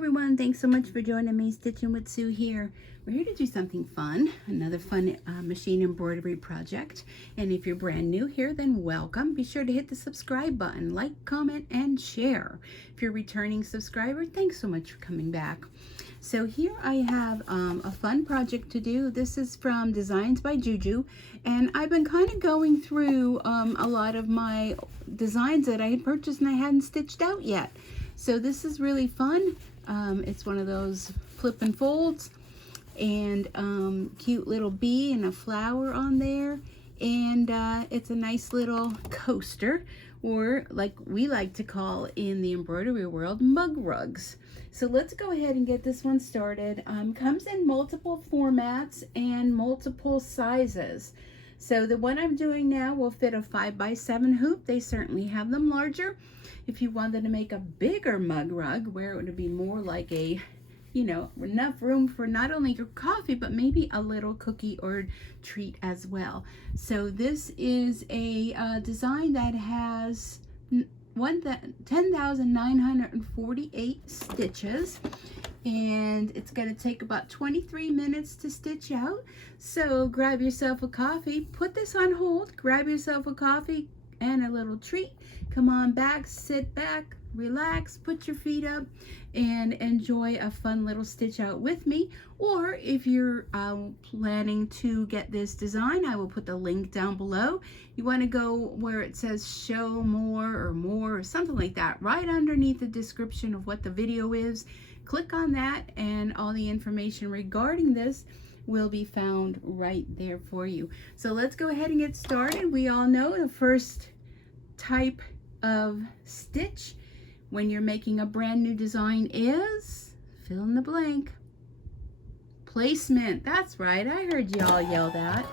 everyone, thanks so much for joining me. Stitching with Sue here. We're here to do something fun, another fun machine embroidery project. And if you're brand new here, then welcome. Be sure to hit the subscribe button, like, comment, and share. If you're a returning subscriber, thanks so much for coming back. So here I have a fun project to do. This is from Designs by Juju, and I've been kind of going through a lot of my designs that I had purchased and I hadn't stitched out yet. So this is really fun. It's one of those flip and folds, and cute little bee and a flower on there, and it's a nice little coaster, or like we like to call in the embroidery world, mug rugs. So let's go ahead and get this one started. Comes in multiple formats and multiple sizes. So the one I'm doing now will fit a 5x7 hoop. They certainly have them larger. If you wanted to make a bigger mug rug where it would be more like a, you know, enough room for not only your coffee, but maybe a little cookie or treat as well. So this is a design that has 10,948 stitches, and it's going to take about 23 minutes to stitch out. So grab yourself a coffee, put this on hold, grab yourself a coffee and a little treat. Come on back, sit back, relax, put your feet up, and enjoy a fun little stitch out with me. Or if you're planning to get this design, I will put the link down below. You want to go where it says show more or something like that, right underneath the description of what the video is. Click on that, and all the information regarding this will be found right there for you. So let's go ahead and get started. We all know the first type of stitch when you're making a brand new design is, fill in the blank, placement. That's right, I heard y'all yell that.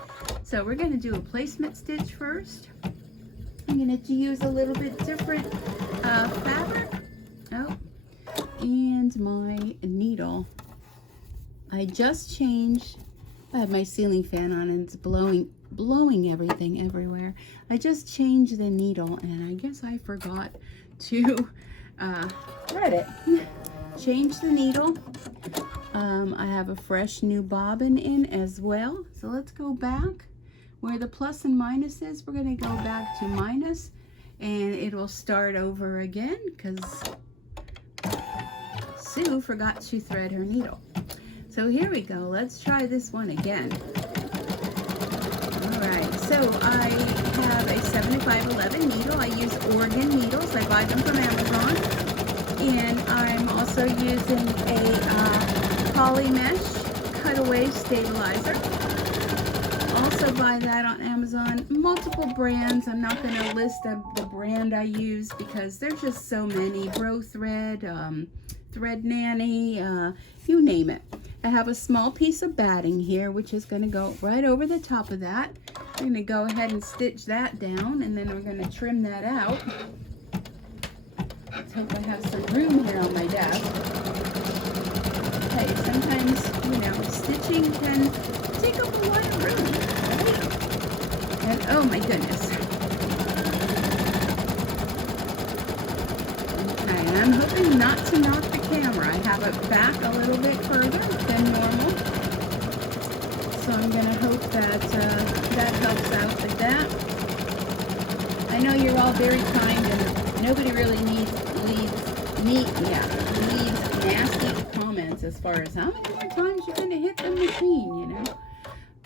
So we're going to do a placement stitch first. I'm going to use a little bit different fabric. Oh, and my needle. I just changed. I have my ceiling fan on and it's blowing everything everywhere. I just changed the needle, and I guess I forgot to thread it. Change the needle. I have a fresh new bobbin in as well. So let's go back where the plus and minus is. We're going to go back to minus, and it will start over again because Sue forgot to thread her needle. So here we go. Let's try this one again. Alright, so I have a 7511 needle. I use Oregon needles. I buy them from Amazon. And I'm also using a poly mesh cutaway stabilizer. Also buy that on Amazon. Multiple brands. I'm not going to list the brand I use because there's just so many. Bro Thread, Thread Nanny, you name it. I have a small piece of batting here, which is going to go right over the top of that. I'm going to go ahead and stitch that down, and then we're going to trim that out. Let's hope I have some room here on my desk. Okay, sometimes, you know, stitching can take up a lot of room, right? And oh my goodness. Okay, and I'm hoping not to knock the camera. I have it back a little bit further than normal. So I'm going to hope that that helps out with that. I know you're all very kind, and nobody really leaves nasty comments as far as how many more times you're going to hit the machine, you know.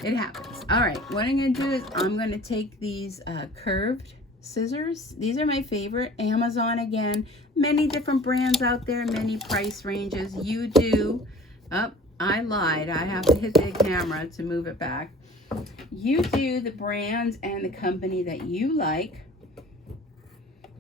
It happens. All right, what I'm going to do is I'm going to take these curved scissors. These are my favorite. Amazon again. Many different brands out there, many price ranges. You do. Oh, I lied. I have to hit the camera to move it back. You do the brand and the company that you like,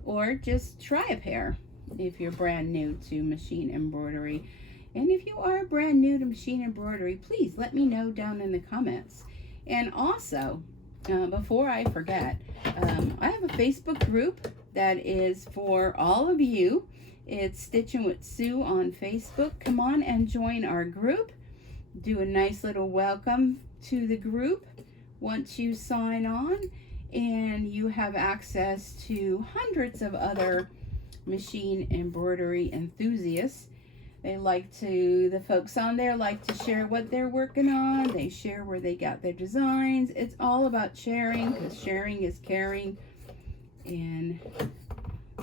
or just try a pair if you're brand new to machine embroidery. And if you are brand new to machine embroidery, please let me know down in the comments. And also, before I forget, I have a Facebook group that is for all of you. It's Stitching with Sue on Facebook. Come on and join our group. Do a nice little welcome to the group once you sign on, and you have access to hundreds of other machine embroidery enthusiasts They like to, the folks on there like to share what they're working on. They share where they got their designs. It's all about sharing, because sharing is caring. And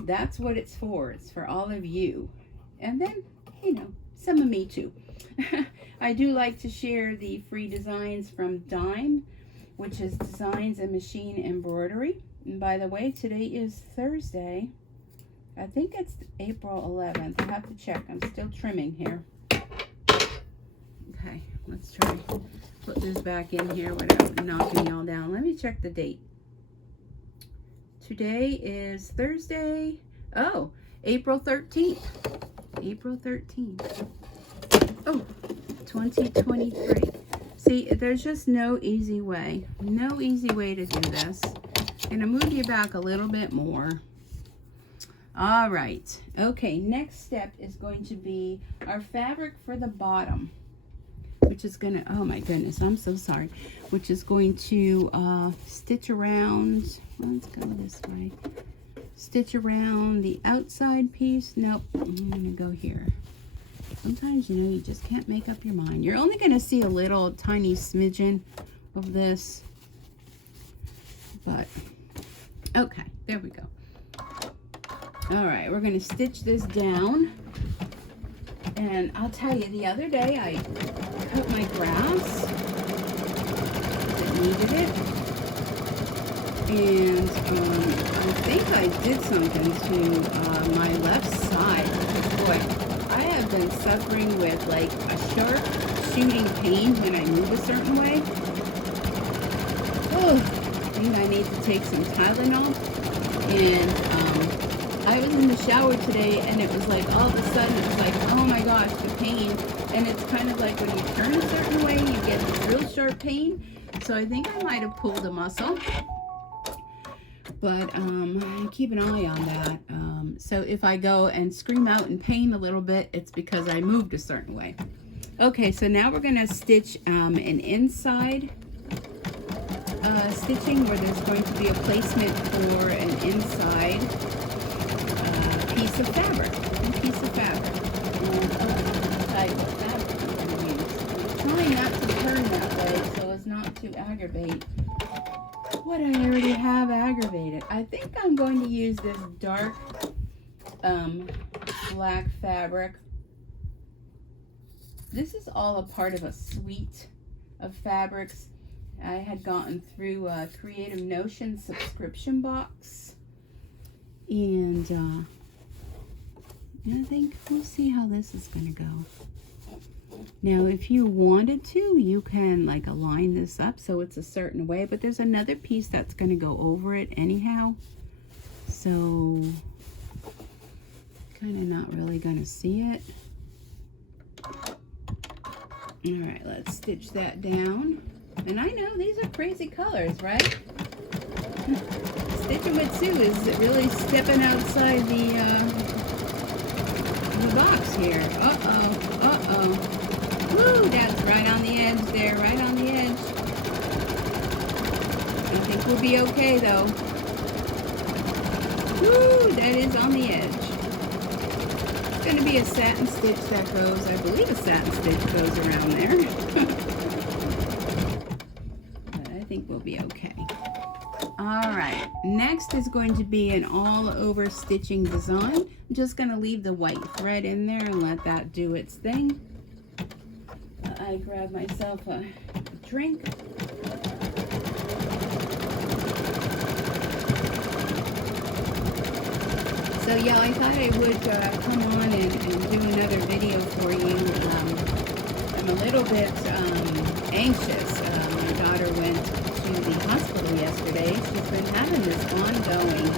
that's what it's for. It's for all of you. And then, you know, some of me too. I do like to share the free designs from Dime, which is Designs and Machine Embroidery. And by the way, today is Thursday. I think it's April 11th. I have to check. I'm still trimming here. Okay, let's try put this back in here without knocking y'all down. Let me check the date. Today is Thursday. Oh, April 13th. April 13th. Oh, 2023. See, there's just no easy way. No easy way to do this. I'm going to move you back a little bit more. All right. Okay, next step is going to be our fabric for the bottom, which is going to, oh my goodness, I'm so sorry, which is going to stitch around. Let's go this way. Stitch around the outside piece. Nope, I'm going to go here. Sometimes, you know, you just can't make up your mind. You're only going to see a little tiny smidgen of this. But, okay, there we go. All right, we're going to stitch this down. And I'll tell you, the other day I cut my grass. It needed it. And I think I did something to my left side. Boy, I have been suffering with like a sharp shooting pain when I move a certain way. Oh, I think I need to take some Tylenol. And I was in the shower today, and it was like all of a sudden it was like, oh my gosh, the pain. And it's kind of like when you turn a certain way, you get this real sharp pain. So I think I might have pulled a muscle. But keep an eye on that. So if I go and scream out in pain a little bit, it's because I moved a certain way. Okay, so now we're going to stitch an inside stitching, where there's going to be a placement for an inside piece of fabric. A piece of fabric. And I'll decide what fabric I'm going to use. I'm trying not to turn that way so as not to aggravate what I already have aggravated. I think I'm going to use this dark black fabric. This is all a part of a suite of fabrics I had gotten through a Creative Notion subscription box. And I think we'll see how this is going to go. Now, if you wanted to, you can like align this up so it's a certain way, but there's another piece that's going to go over it anyhow. So, kind of not really going to see it. All right, let's stitch that down. And I know these are crazy colors, right? Stitching with Sue is really stepping outside the box here. Uh-oh, uh-oh. Woo, that's right on the edge there, right on the edge. I think we'll be okay, though. Woo, that is on the edge. It's going to be a satin stitch that goes, I believe a satin stitch goes around there. But I think we'll be okay. All right, next is going to be an all-over stitching design. I'm just going to leave the white thread in there and let that do its thing. I grab myself a drink. So yeah, I thought I would come on and do another video for you. I'm a little bit anxious. My daughter went to the hospital yesterday. She's been having this ongoing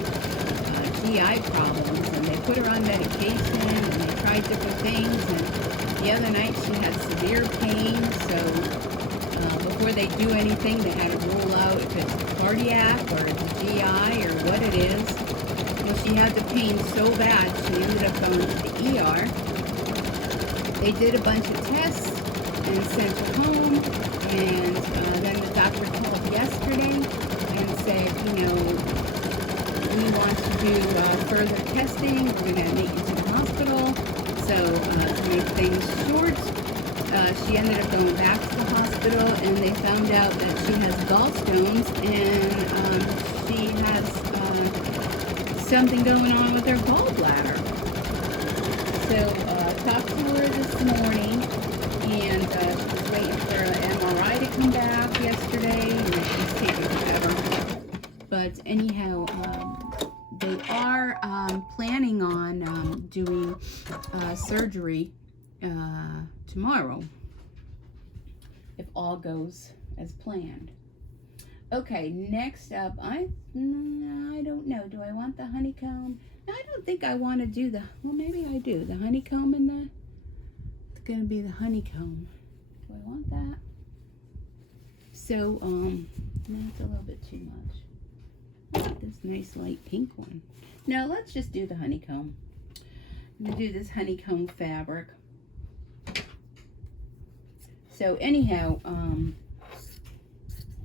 GI problems, and they put her on medication, and they tried different things, and the other night she had severe pain, so before they do anything, they had to rule out if it's cardiac or it's GI or what it is. Well, she had the pain so bad, she ended up going to the ER. They did a bunch of tests and sent her home, and then the doctor called yesterday and said, you know, we want to do further testing. We're going to admit you to the hospital. So So to make things short, she ended up going back to the hospital, and they found out that she has gallstones, and she has something going on with her gallbladder. So talked to her this morning, and she was waiting for an MRI to come back yesterday, and it's taking forever. But anyhow, they are planning on doing surgery tomorrow, if all goes as planned. Okay, next up, I don't know. Do I want the honeycomb? No, I don't think I want to do the, well, maybe I do. The honeycomb and the, it's going to be the honeycomb. Do I want that? So, that's a little bit too much. I like this nice light pink one. No, let's just do the honeycomb. I'm going to do this honeycomb fabric. So anyhow, I'm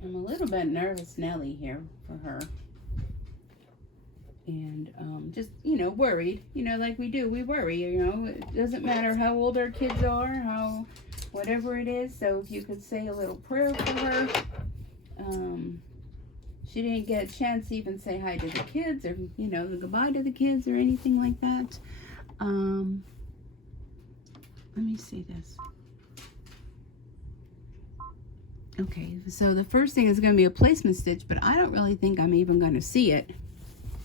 a little bit nervous Nelly here for her. And just, you know, worried. You know, like we do, we worry, you know. It doesn't matter how old our kids are, how, whatever it is. So if you could say a little prayer for her. She didn't get a chance to even say hi to the kids, or, you know, goodbye to the kids or anything like that. Let me see this. Okay, so the first thing is going to be a placement stitch, but I don't really think I'm even going to see it.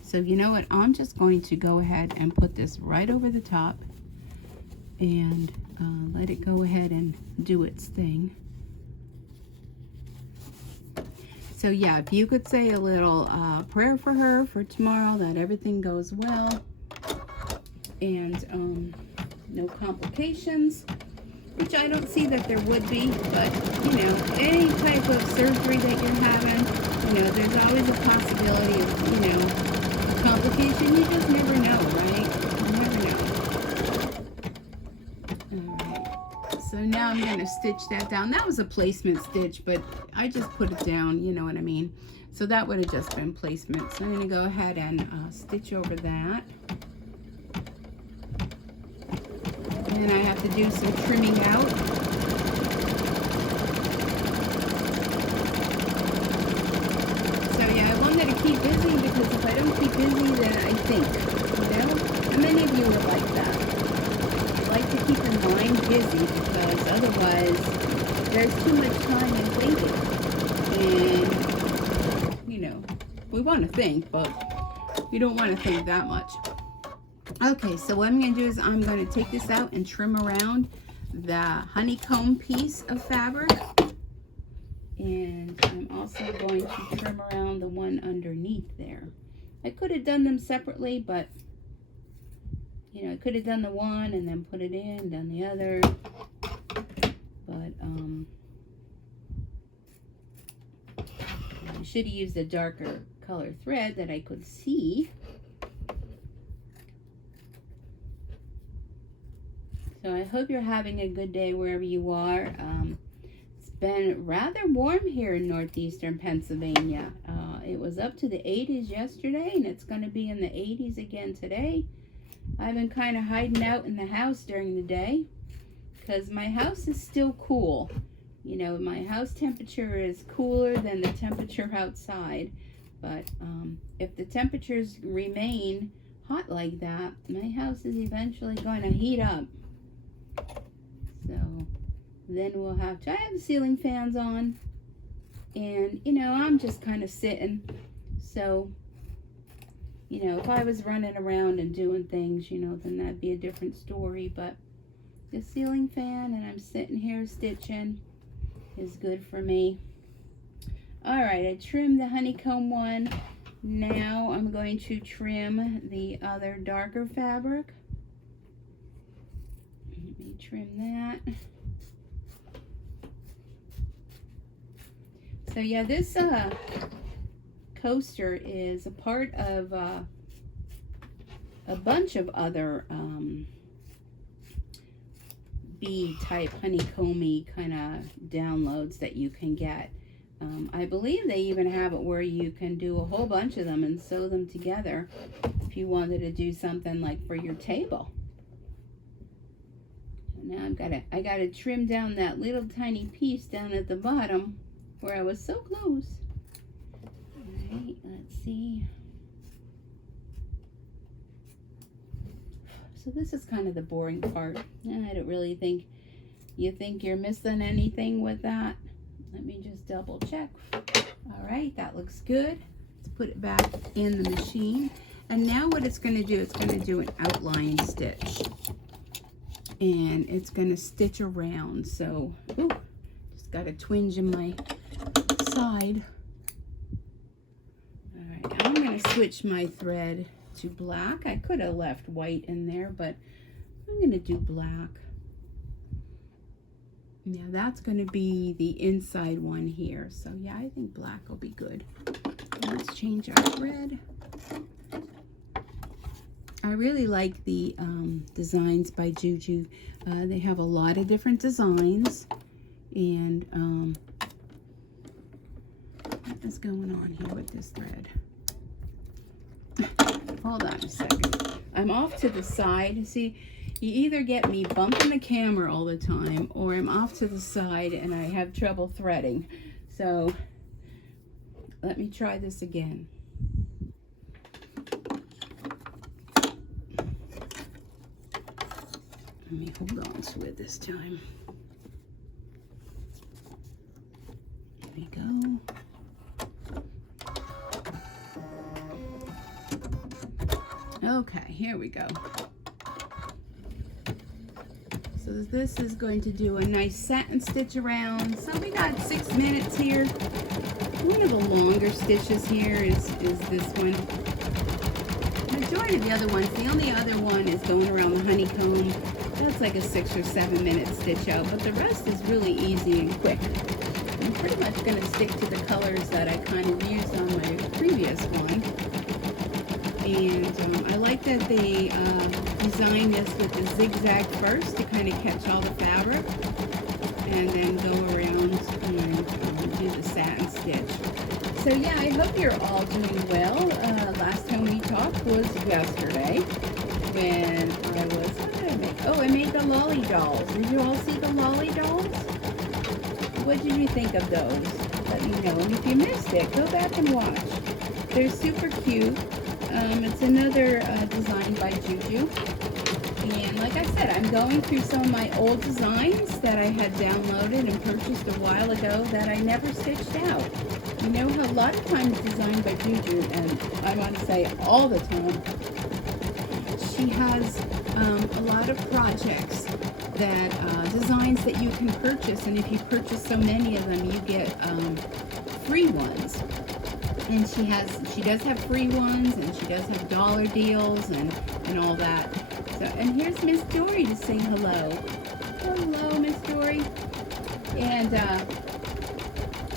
So you know what? I'm just going to go ahead and put this right over the top and let it go ahead and do its thing. So yeah, if you could say a little prayer for her for tomorrow, that everything goes well and no complications, which I don't see that there would be, but you know, any type of surgery that you're having, you know, there's always a possibility of, you know, a complication. You just never know, right? You never know. Alright, so now I'm going to stitch that down. That was a placement stitch, but I just put it down, you know what I mean? So that would have just been placement. So I'm going to go ahead and stitch over that. And I have to do some trimming out. So yeah, I wanted to keep busy, because if I don't keep busy, then I think, you know? And many of you are like that. I like to keep your mind busy, because otherwise there's too much time in thinking. And, you know, we want to think, but you don't want to think that much. Okay, so what I'm going to do is I'm going to take this out and trim around the honeycomb piece of fabric. And I'm also going to trim around the one underneath there. I could have done them separately, but, you know, I could have done the one and then put it in, done the other. But, I should have used a darker color thread that I could see. So I hope you're having a good day wherever you are. It's been rather warm here in northeastern Pennsylvania. It was up to the 80s yesterday, and it's going to be in the 80s again today. I've been kind of hiding out in the house during the day, because my house is still cool. You know, my house temperature is cooler than the temperature outside. But if the temperatures remain hot like that, my house is eventually going to heat up. So then we'll have to, I have ceiling fans on, and you know, I'm just kind of sitting. So, you know, if I was running around and doing things, you know, then that'd be a different story. But the ceiling fan and I'm sitting here stitching is good for me. All right, I trimmed the honeycomb one. Now I'm going to trim the other darker fabric. Let me trim that. So yeah, this coaster is a part of a bunch of other bee type honeycomby kind of downloads that you can get. I believe they even have it where you can do a whole bunch of them and sew them together if you wanted to do something like for your table. Now I gotta trim down that little tiny piece down at the bottom where I was so close. Alright, let's see. So this is kind of the boring part. I don't really think you think you're missing anything with that. Let me just double check. Alright, that looks good. Let's put it back in the machine. And now what it's going to do, it's going to do an outline stitch. And it's going to stitch around. So, ooh, just got a twinge in my side. Alright, I'm going to switch my thread to black. I could have left white in there, but I'm going to do black. Now that's going to be the inside one here. So yeah, I think black will be good. Let's change our thread. I really like the designs by Juju. They have a lot of different designs. And what is going on here with this thread? Hold on a second. I'm off to the side. See, you either get me bumping the camera all the time, or I'm off to the side and I have trouble threading. So let me try this again. Let me hold on to it this time. There we go. Okay, here we go. So this is going to do a nice satin stitch around. So we got 6 minutes here. One of the longer stitches here is this one. The majority of the other ones, the only other one is going around the honeycomb. That's like a 6 or 7 minute stitch out, but the rest is really easy and quick. I'm pretty much going to stick to the colors that I kind of used on my previous one. And I like that they designed this with the zigzag first to kind of catch all the fabric, and then go around and do the satin stitch. So yeah, I hope you're all doing well. Last time we talked was yesterday when I was, what did I make? Oh, I made the lolly dolls. Did you all see the lolly dolls? What did you think of those? Let me know. And if you missed it, go back and watch. They're super cute. It's another design by Juju. And like I said, I'm going through some of my old designs that I had downloaded and purchased a while ago that I never stitched out. You know how a lot of times designed by Juju, and I want to say all the time, she has a lot of projects that designs that you can purchase, and if you purchase so many of them, you get free ones. And she does have free ones, and she does have dollar deals and all that. So, and here's Miss Dory to say hello. Hello, Miss Dory. And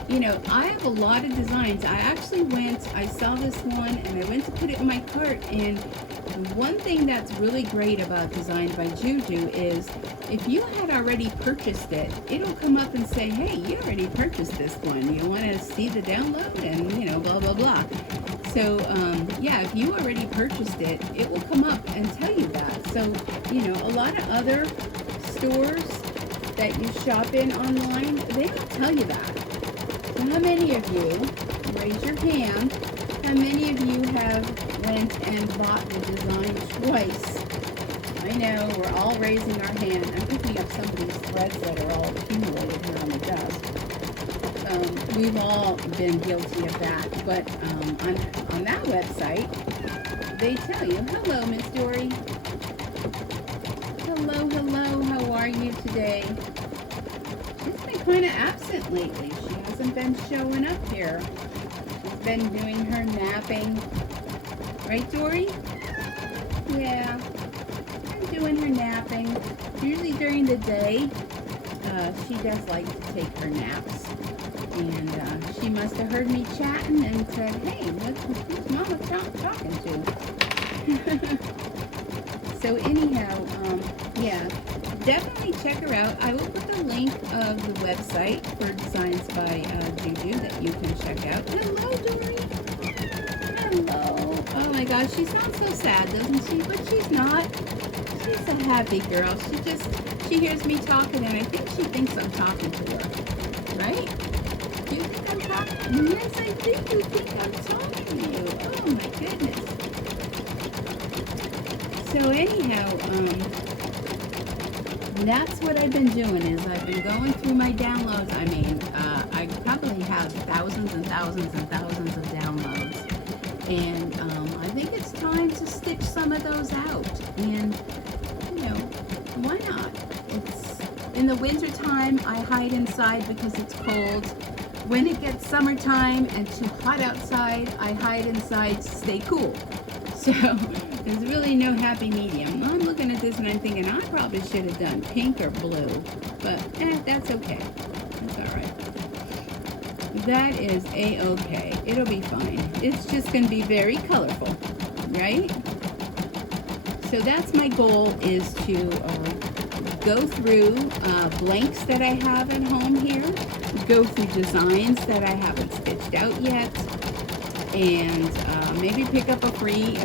you know, I have a lot of designs. I saw this one and I went to put it in my cart, and one thing that's really great about Designed by Juju is if you had already purchased it, it'll come up and say, hey, you already purchased this one. You want to see the download and, you know, blah, blah, blah. So, yeah, if you already purchased it, it will come up and tell you that. So, you know, a lot of other stores that you shop in online, they don't tell you that. So how many of you, raise your hand, how many of you have went and bought the design twice? I know, we're all raising our hand. I'm picking up some of these threads that are all accumulated here on the desk. We've all been guilty of that, but on that website, they tell you, hello, Miss Dory. Hello, hello, how are you today? She's been kind of absent lately. She hasn't been showing up here. She's been doing her napping. Right, Dory? Yeah. Doing her napping. Usually during the day, she does like to take her naps. And she must have heard me chatting and said, hey, who's Mama talking to? So anyhow, yeah, definitely check her out. I will put the link of the website for Designs by Juju that you can check out. Hello, Dory. Hello. Oh my gosh, she sounds so sad, doesn't she? But she's not. She's a happy girl. she hears me talking, and I think she thinks I'm talking to her, right? Do you think I'm talking? Yes, I think you think I'm talking to you. Oh my goodness. So anyhow, that's what I've been doing is I've been going through my downloads. I mean, I probably have thousands and thousands and thousands of downloads. And I think it's time to stitch some of those out. And, you know, why not? It's in the winter time, I hide inside because it's cold. When it gets summertime and too hot outside, I hide inside to stay cool. So there's really no happy medium. I'm looking at this and I'm thinking I probably should have done pink or blue, but that's okay. That's all right. That is a-okay. It'll be fine. It's just going to be very colorful, right? So that's my goal, is to go through blanks that I have at home here, go through designs that I haven't stitched out yet, and maybe pick up a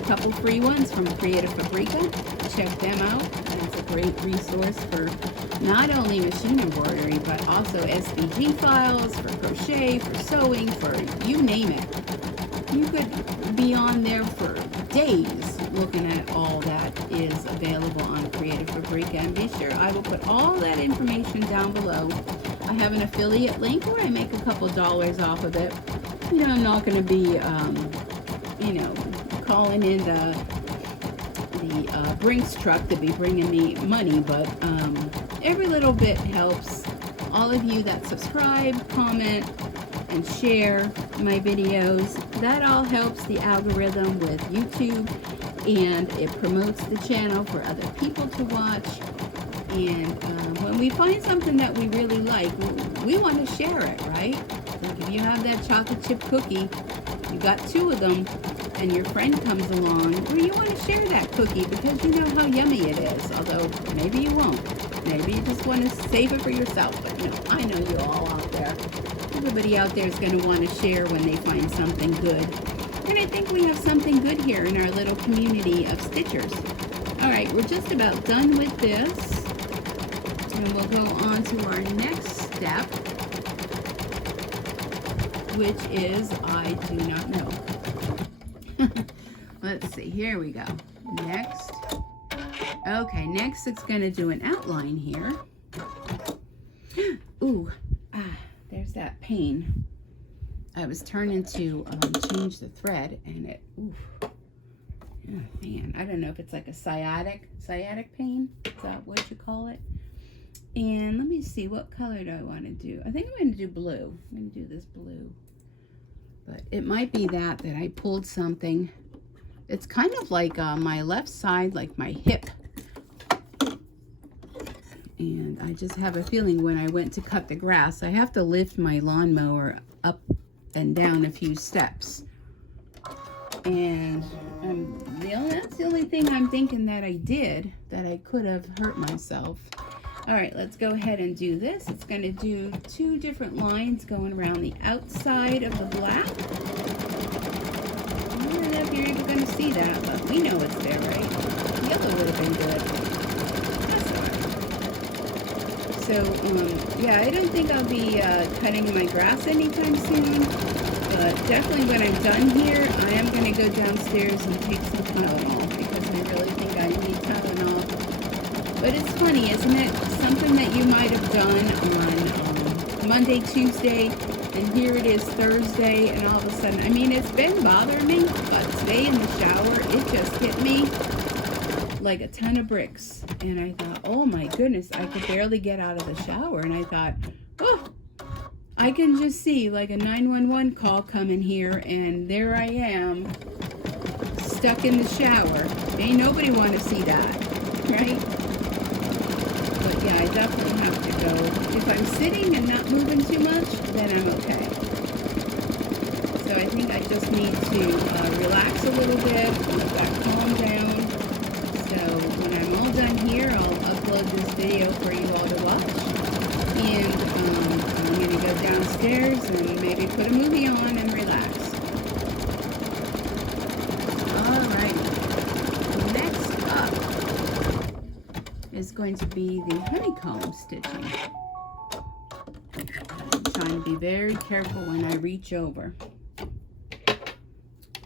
couple free ones from Creative Fabrica. Check them out. That's a great resource for not only machine embroidery, but also SVG files, for crochet, for sewing, for you name it. You could be on there for days looking at all that is available on Creative Fabrica. And be sure, I will put all that information down below. I have an affiliate link where I make a couple dollars off of it. You know, I'm not going to be, you know, calling in the Brinks truck to be bringing me money, but every little bit helps. All of you that subscribe, comment, and share my videos, that all helps the algorithm with YouTube, and it promotes the channel for other people to watch. And when we find something that we really like, we want to share it, right? Like if you have that chocolate chip cookie, you got 2 of them, and your friend comes along, well, you want to share that cookie because you know how yummy it is. Although maybe you won't. Maybe you just want to save it for yourself. But no, I know you all out there. Everybody out there is going to want to share when they find something good. And I think we have something good here in our little community of stitchers. All right, we're just about done with this. And we'll go on to our next step, which is I do not know. Let's see, here we go. Next. Okay, next it's going to do an outline here. Ooh, there's that pain. I was turning to change the thread, and it, ooh. Oh, man, I don't know if it's like a sciatic pain. Is that what you call it? And let me see, what color do I want to do? I think I'm going to do blue. I'm going to do this blue. But it might be that I pulled something. It's kind of like my left side, like my hip. And I just have a feeling when I went to cut the grass, I have to lift my lawnmower up and down a few steps. And that's the only thing I'm thinking that I did, that I could have hurt myself. All right, let's go ahead and do this. It's going to do 2 different lines going around the outside of the black. I don't know if you're even going to see that, but we know it's there, right? Yellow would have been good. That's all right. So, yeah, I don't think I'll be cutting my grass anytime soon. But definitely when I'm done here, I am going to go downstairs and take some Tylenol, because I really think I need Tylenol. But it's funny, isn't it? Something that you might have done on Monday, Tuesday, and here it is Thursday, and all of a sudden, I mean, it's been bothering me, but today in the shower, it just hit me like a ton of bricks. And I thought, oh my goodness, I could barely get out of the shower. And I thought, oh, I can just see like a 911 call coming here, and there I am, stuck in the shower. Ain't nobody want to see that, right? But yeah, I definitely have to go. If I'm sitting and not moving too much, then I'm okay. So I think I just need to relax a little bit, let that calm down. So when I'm all done here, I'll upload this video for you all to watch. And I'm going to go downstairs and maybe put a movie on and relax. Alright. Next up is going to be the honeycomb stitching. I'm trying to be very careful when I reach over.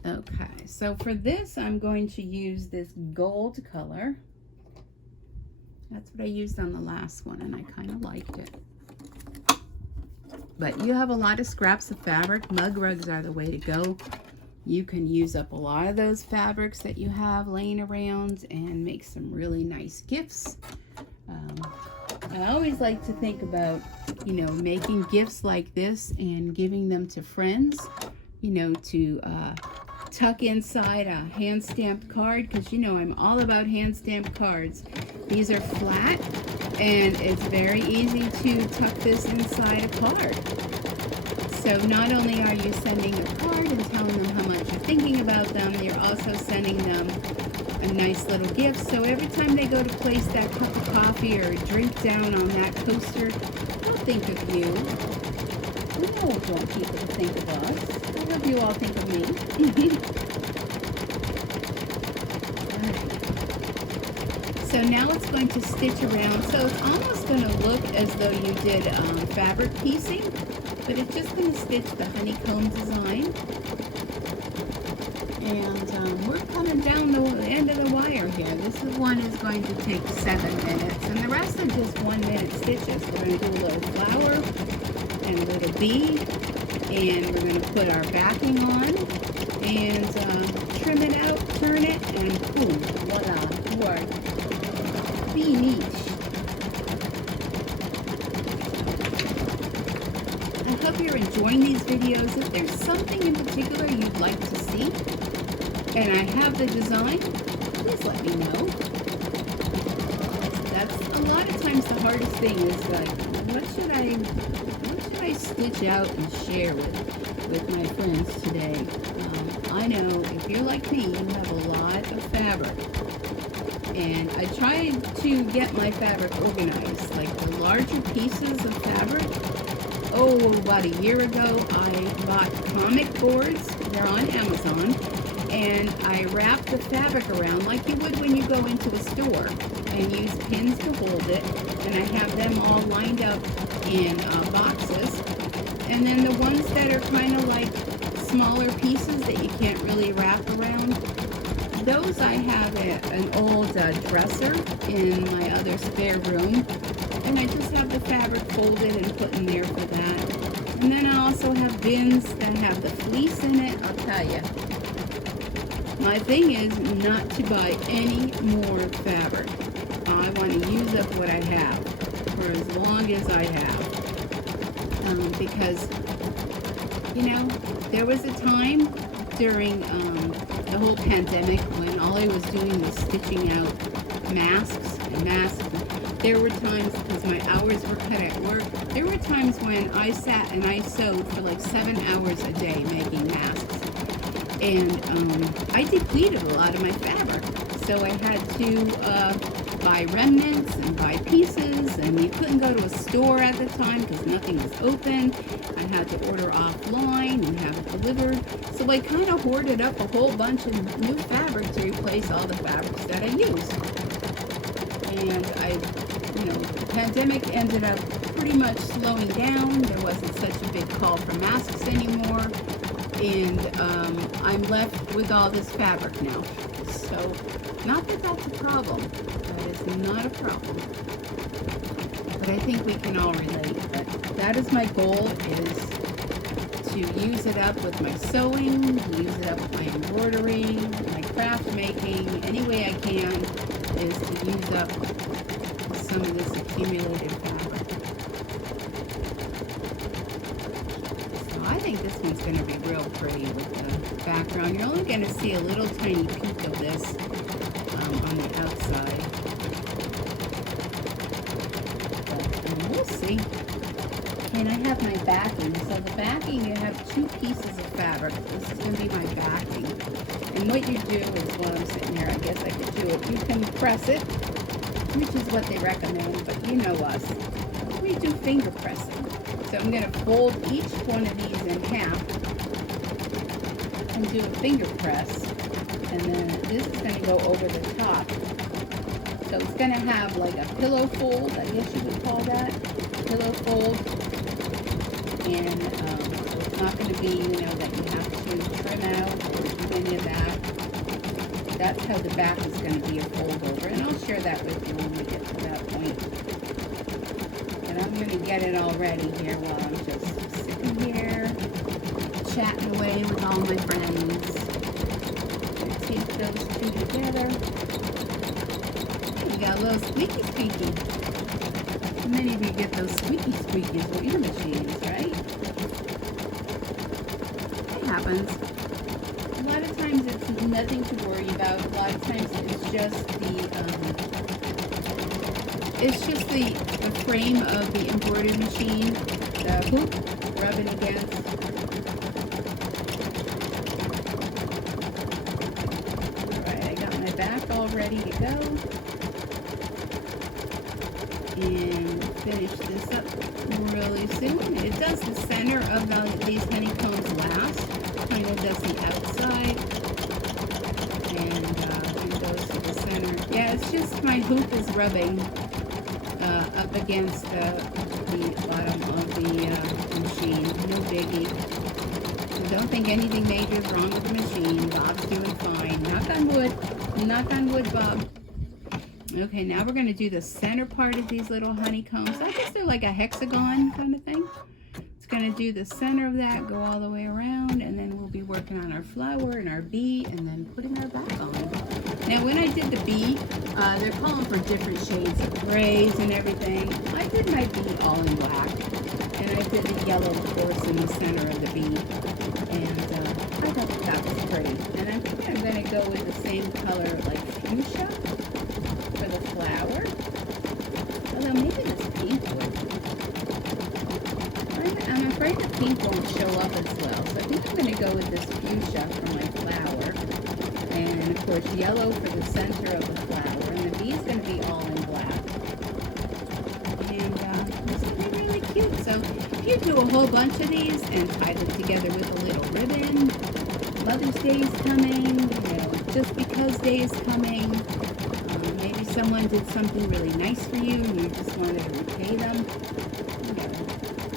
Okay, so for this, I'm going to use this gold color. That's what I used on the last one, and I kind of liked it. But you have a lot of scraps of fabric. Mug rugs are the way to go. You can use up a lot of those fabrics that you have laying around and make some really nice gifts. I always like to think about, you know, making gifts like this and giving them to friends, you know, to tuck inside a hand-stamped card, because you know I'm all about hand-stamped cards. These are flat and it's very easy to tuck this inside a card. So not only are you sending a card and telling them how much you're thinking about them, you're also sending them a nice little gift. So every time they go to place that cup of coffee or drink down on that coaster, they'll think of you. We always want people to think of us. I hope you all think of me. So now it's going to stitch around. So it's almost going to look as though you did fabric piecing, but it's just going to stitch the honeycomb design. And we're coming down the end of the wire here. This one is going to take 7 minutes, and the rest are just 1-minute stitches. We're going to do a little flower and a little bee, and we're going to put our backing on and trim it out, turn it, and boom, voila, you are bee niche. I hope you're enjoying these videos. If there's something in particular you'd like to see, and I have the design, please let me know. That's a lot of times the hardest thing is like, what should I stitch out and share with my friends today? I know if you're like me, you have a lot of fabric, and I try to get my fabric organized. Like the larger pieces of fabric, about a year ago, I bought comic boards. They're on Amazon. And I wrap the fabric around like you would when you go into a store, and use pins to hold it. And I have them all lined up in boxes. And then the ones that are kind of like smaller pieces that you can't really wrap around, those I have an old dresser in my other spare room. And I just have the fabric folded and put in there for that. And then I also have bins that have the fleece in it. I'll tell you, my thing is not to buy any more fabric. I want to use up what I have for as long as I have. Because, you know, there was a time during the whole pandemic when all I was doing was stitching out masks and masks. There were times, because my hours were cut at work, there were times when I sat and I sewed for like 7 hours a day making masks. And I depleted a lot of my fabric. So I had to buy remnants and buy pieces, and you couldn't go to a store at the time because nothing was open. I had to order offline and have it delivered. So I kind of hoarded up a whole bunch of new fabric to replace all the fabrics that I used. And the pandemic ended up pretty much slowing down. There wasn't such a big call for masks anymore. And I'm left with all this fabric now. So, not that that's a problem. That is not a problem. But I think we can all relate. That is my goal, is to use it up with my sewing, use it up with my embroidery, my craft making. Any way I can is to use up some of this accumulated fabric. I think this one's going to be real pretty with the background. You're only going to see a little tiny peek of this on the outside. But we'll see. And I have my backing. So the backing, you have 2 pieces of fabric. This is going to be my backing. And what you do is, while I'm sitting here, I guess I could do it. You can press it, which is what they recommend, but you know us. We do finger pressing. So I'm going to fold each one of these in half and do a finger press, and then this is going to go over the top So it's going to have like a pillow fold, I guess you would call that, pillow fold. And so it's not going to be, you know, that you have to trim out or do any of that. That's how the back is going to be a fold over. And I'll share that with you when we get to that point. And I'm going to get it all ready here while I'm just sitting here, chatting away with all my friends. Tape those two together. You got a little squeaky squeaky. Many of you get those squeaky squeakies with your machines, right? It happens. A lot of times it's nothing to worry about. A lot of times it's just the frame of the embroidery machine, the hoop rubbing against. Alright, I got my back all ready to go. And finish this up really soon. It does the center of these honeycombs last. Kind of does the outside. And it goes to the center. Yeah, it's just my hoop is rubbing up against the bottom of the machine. No biggie. So don't think anything major is wrong with the machine. Bob's doing fine. Knock on wood. Knock on wood, Bob. Okay, now we're going to do the center part of these little honeycombs. I guess they're like a hexagon kind of thing. It's going to do the center of that, go all the way around, and then we'll be working on our flower and our bee, and then putting our back on. Now, when I did the bee, they're calling for different shades of grays and everything. I did my bee all in black, and I did the yellow, of course, in the center of the bee. And I thought that was pretty. And I think I'm going to go with the same color, like fuchsia, for the flower. Although maybe this pink would. I'm afraid the pink won't show up as well. So I think I'm going to go with this fuchsia for my flower. And of course yellow for the center of the flower. And the bee is going to be all in black. And this is going to be really cute. So if you do a whole bunch of these and tie them together with a little ribbon, Mother's Day is coming, you know, Just Because Day is coming. Maybe someone did something really nice for you and you just wanted to repay them.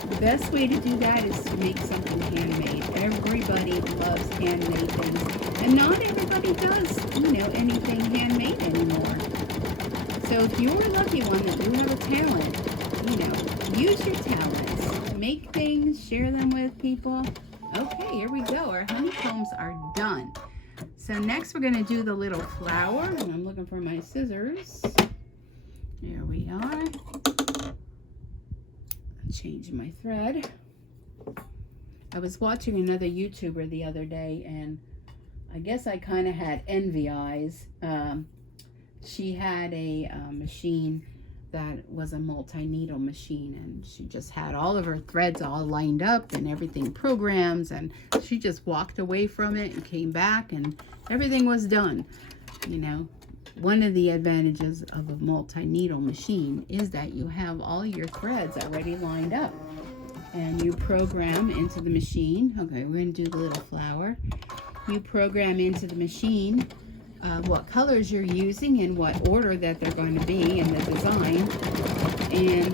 The best way to do that is to make something handmade. Everybody loves handmade things. And not everybody does, you know, anything handmade anymore. So if you're a lucky one that you have a talent, you know, use your talents. Make things, share them with people. Okay, here we go. Our honeycombs are done. So next we're going to do the little flower. And I'm looking for my scissors. There we are. Change my thread. I was watching another YouTuber the other day, and I guess I kind of had envy eyes. She had a machine that was a multi-needle machine, and she just had all of her threads all lined up and everything programs, and she just walked away from it and came back and everything was done. You know, one of the advantages of a multi-needle machine is that you have all your threads already lined up and you program into the machine. Okay, we're going to do the little flower. You program into the machine what colors you're using and what order that they're going to be in the design. And,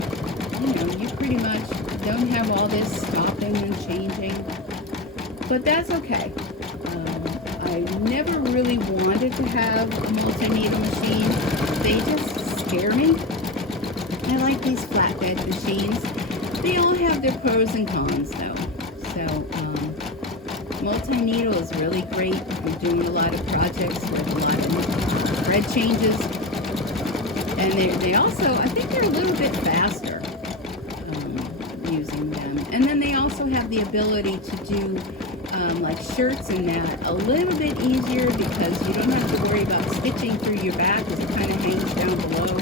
you know, you pretty much don't have all this stopping and changing. But that's okay. I never really wanted to have a multi-needle machine. They just scare me. I like these flatbed machines. They all have their pros and cons though. So multi-needle is really great. I'm doing a lot of projects with a lot of thread changes. And they also, I think they're a little bit faster using them. And then they also have the ability to do like shirts and that a little bit easier because you don't have to worry about stitching through your back because it kind of hangs down below.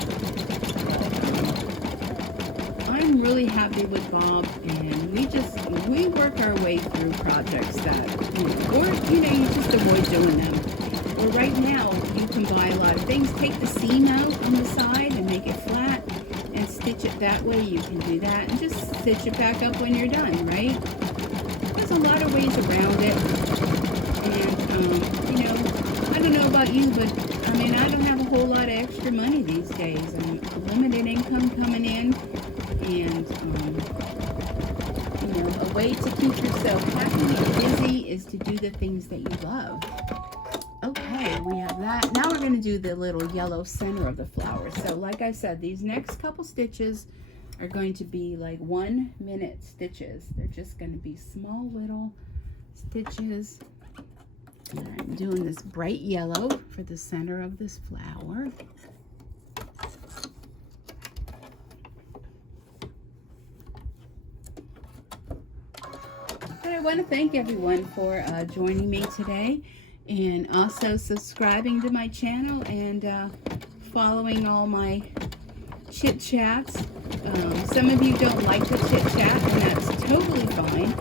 I'm really happy with Bob, and we work our way through projects that, you know, or you just avoid doing them. Or right now you can buy a lot of things. Take the seam out on the side and make it flat and stitch it that way. You can do that and just stitch it back up when you're done, right? There's a lot of ways around it, and you know, I don't know about you, but I'm mean, I don't have a whole lot of extra money these days. I'm limited income coming in, and you know, a way to keep yourself happy and busy is to do the things that you love. Okay, we have that. Now we're going to do the little yellow center of the flower. So like I said, these next couple stitches are going to be like 1 minute stitches. They're just going to be small little stitches. And I'm doing this bright yellow for the center of this flower. But I want to thank everyone for joining me today, and also subscribing to my channel and following all my chit chats. Some of you don't like the chit chat, and that's totally fine.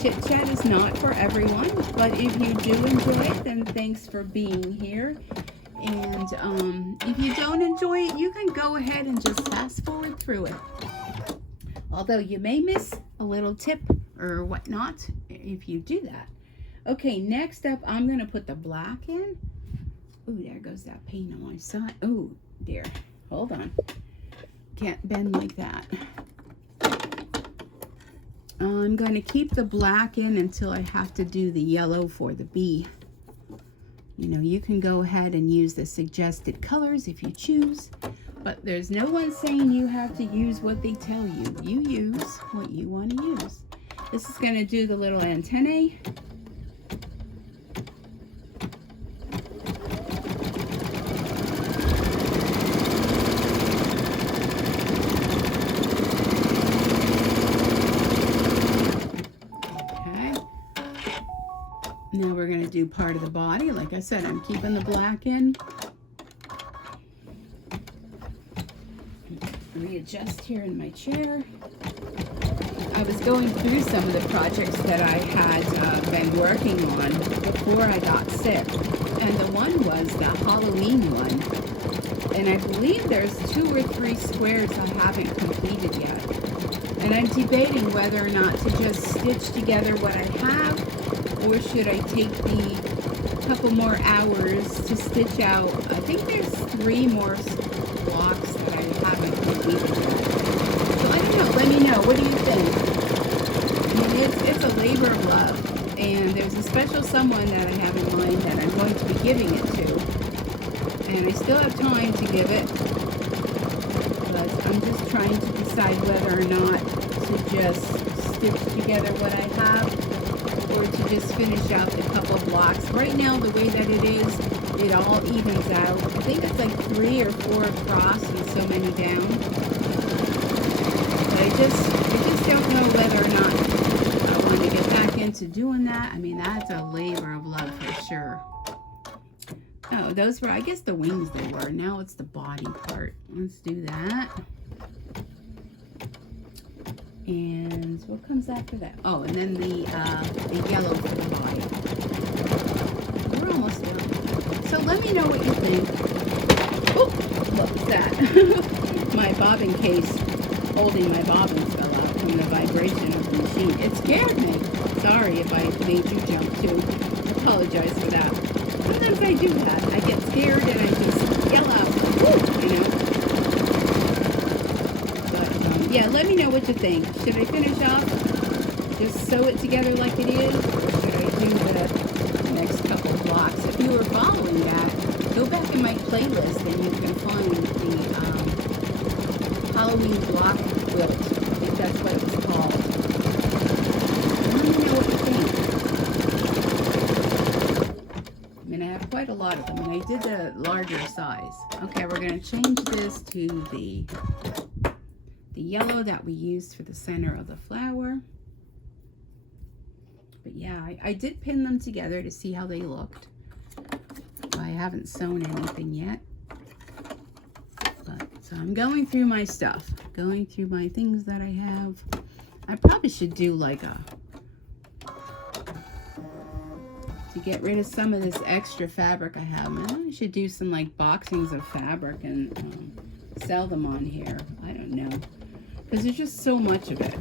Chit chat is not for everyone, but if you do enjoy it, then thanks for being here. And if you don't enjoy it, you can go ahead and just fast forward through it. Although you may miss a little tip or whatnot if you do that. Okay, next up, I'm going to put the black in. Ooh, there goes that paint on my side. Oh, dear. Hold on. Can't bend like that. I'm going to keep the black in until I have to do the yellow for the bee. You know, you can go ahead and use the suggested colors if you choose, but there's no one saying you have to use what they tell you. You use what you want to use. This is going to do the little antennae. Now we're going to do part of the body. Like I said, I'm keeping the black in. Readjust here in my chair. I was going through some of the projects that I had been working on before I got sick. And the one was the Halloween one. And I believe there's 2 or 3 squares I haven't completed yet. And I'm debating whether or not to just stitch together what I have, or should I take the couple more hours to stitch out. I think there's 3 more blocks that I haven't completed yet. So I don't know. Let me know. What do you think? I mean, it's a labor of love. And there's a special someone that I have in mind that I'm going to be giving it to. And I still have time to give it. But I'm just trying to decide whether or not to just stitch together what I have, or to just finish out the couple blocks. Right now, the way that it is, it all evens out. I think it's like 3 or 4 across and so many down. But I just don't know whether or not I want to get back into doing that. I mean, that's a labor of love for sure. Oh, those were, I guess, the wings they were. Now it's the body part. Let's do that. And what comes after that? Oh, and then the yellow for the body. We're almost done. So let me know what you think. Oh, what's that? My bobbin case holding my bobbins fell out from the vibration of the machine. It scared me. Sorry if I made you jump too. I apologize for that. Sometimes I do that. I get scared and I just yell out, woo, you know. Yeah, let me know what you think. Should I finish off, just sew it together like it is, or should I do the next couple blocks? If you were following that, go back in my playlist and you can find the Halloween block quilt. I think that's what it's called. Let me know what you think. I mean, I have quite a lot of them, and I did the larger size. Okay, we're going to change this to the yellow that we used for the center of the flower. But yeah, I did pin them together to see how they looked. I haven't sewn anything yet. But so I'm going through my stuff, going through my things that I have. I probably should do like to get rid of some of this extra fabric I have. I should do some like boxings of fabric and sell them on here. I don't know. Because there's just so much of it.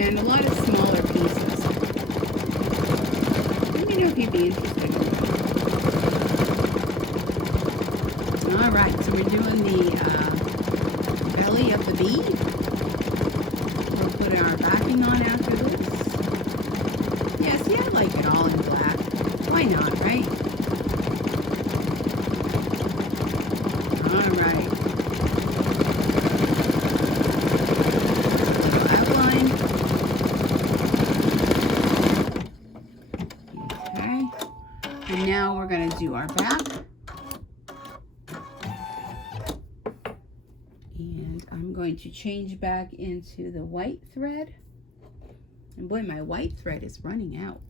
And a lot of smaller pieces. Let me know if you'd be interested in that. we're doing the belly of the bee. We'll put our backing on after this. Yeah, see, I like it all in black. Why not, right? All right. Outline. Okay. And now we're going to do our back. And I'm going to change back into the white thread. And boy, my white thread is running out.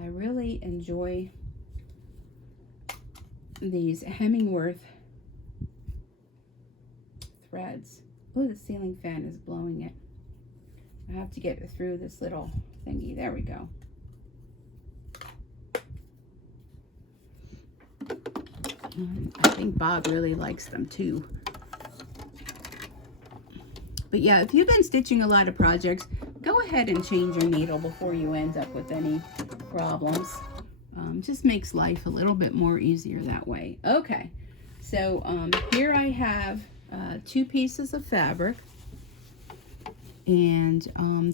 I really enjoy these Hemingworth threads. Oh, the ceiling fan is blowing it. I have to get it through this little thingy. There we go. I think Bob really likes them too. But yeah, if you've been stitching a lot of projects, go ahead and change your needle before you end up with any problems. Just makes life a little bit more easier that way. Okay, so here I have 2 pieces of fabric, and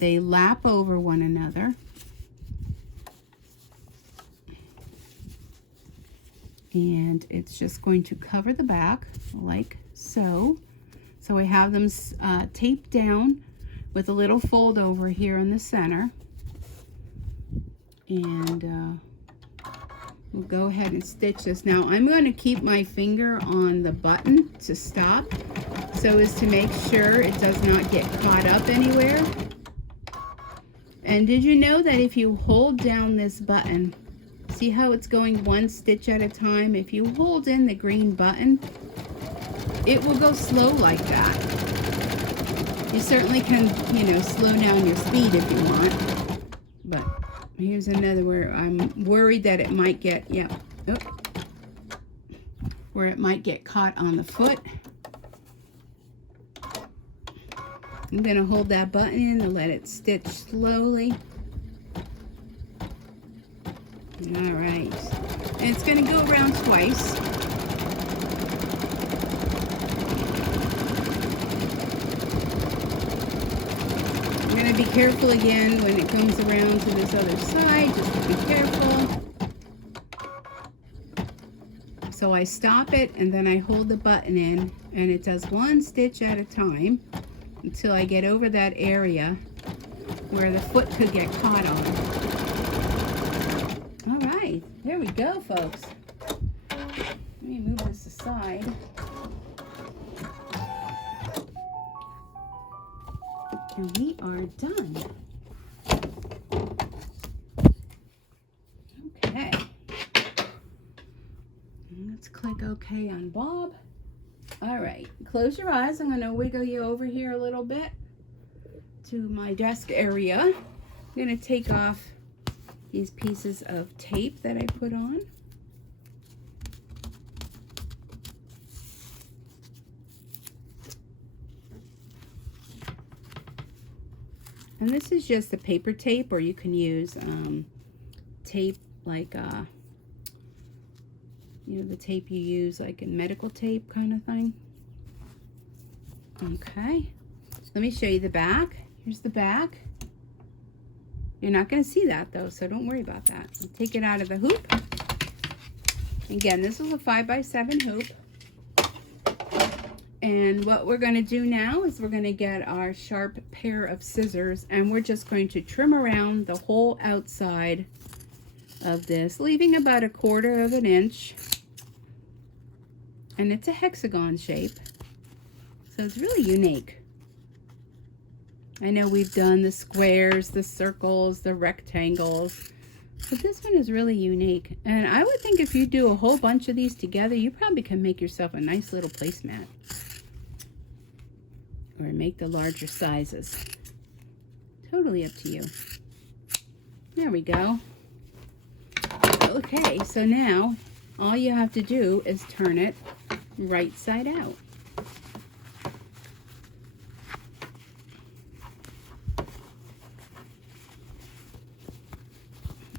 they lap over one another. And it's just going to cover the back like so. So I have them taped down with a little fold over here in the center. And we'll go ahead and stitch this. Now I'm going to keep my finger on the button to stop so as to make sure it does not get caught up anywhere. And did you know that if you hold down this button, see how it's going one stitch at a time? If you hold in the green button, it will go slow like that. You certainly can, you know, slow down your speed if you want. But here's another where I'm worried that it might get, where it might get caught on the foot. I'm going to hold that button in and let it stitch slowly. All right. And it's going to go around twice. I'm going to be careful again when it comes around to this other side. Just be careful. So I stop it and then I hold the button in, and it does one stitch at a time until I get over that area where the foot could get caught on. All right, there we go, folks. Let me move this aside. And we are done. Okay. Let's click OK on Bob. All right, close your eyes. I'm going to wiggle you over here a little bit to my desk area. I'm going to take off these pieces of tape that I put on. And this is just the paper tape, or you can use tape like, you know, the tape you use like in medical tape kind of thing. Okay, let me show you the back. Here's the back. You're not going to see that though, so don't worry about that. I'll take it out of the hoop. Again, this is a 5x7 hoop. And what we're going to do now is we're going to get our sharp pair of scissors, and we're just going to trim around the whole outside of this, leaving about 1/4 of an inch. And it's a hexagon shape, so it's really unique. I know we've done the squares, the circles, the rectangles, but this one is really unique. And I would think if you do a whole bunch of these together, you probably can make yourself a nice little placemat. Or make the larger sizes. Totally up to you. There we go. Okay, so now all you have to do is turn it right side out.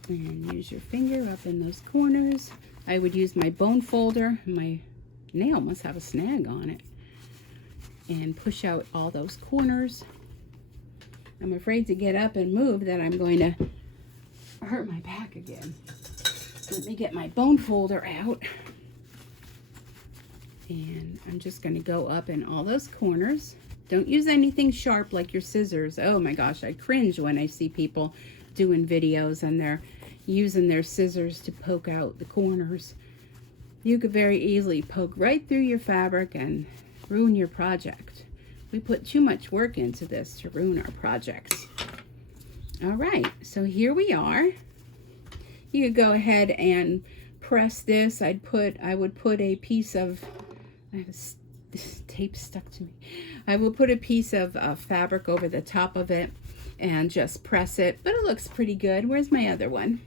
And use your finger up in those corners. I would use my bone folder, my nail must have a snag on it. And push out all those corners. I'm afraid to get up and move that I'm going to hurt my back again. Let me get my bone folder out. And I'm just going to go up in all those corners. Don't use anything sharp like your scissors. Oh my gosh, I cringe when I see people doing videos and they're using their scissors to poke out the corners. You could very easily poke right through your fabric and ruin your project. We put too much work into this to ruin our projects. All right, so here we are. You could go ahead and press this. I would put a piece of, I have this tape stuck to me. I will put a piece of fabric over the top of it and just press it, but it looks pretty good. Where's my other one?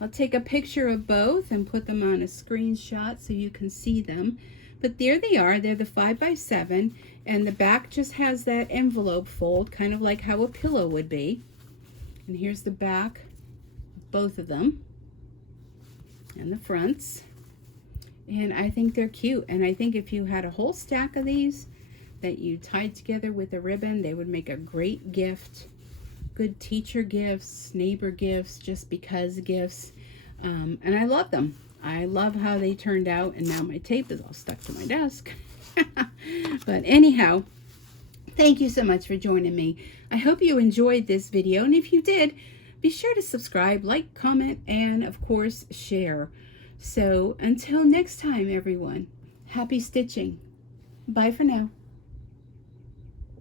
I'll take a picture of both and put them on a screenshot so you can see them. But there they are. They're the 5x7, and the back just has that envelope fold, kind of like how a pillow would be. And here's the back, both of them, and the fronts. And I think they're cute. And I think if you had a whole stack of these that you tied together with a ribbon, they would make a great gift. Good teacher gifts, neighbor gifts, just because gifts. And I love them. I love how they turned out, and now my tape is all stuck to my desk. But anyhow, thank you so much for joining me. I hope you enjoyed this video, and if you did, be sure to subscribe, like, comment, and of course, share. So until next time, everyone, happy stitching. Bye for now.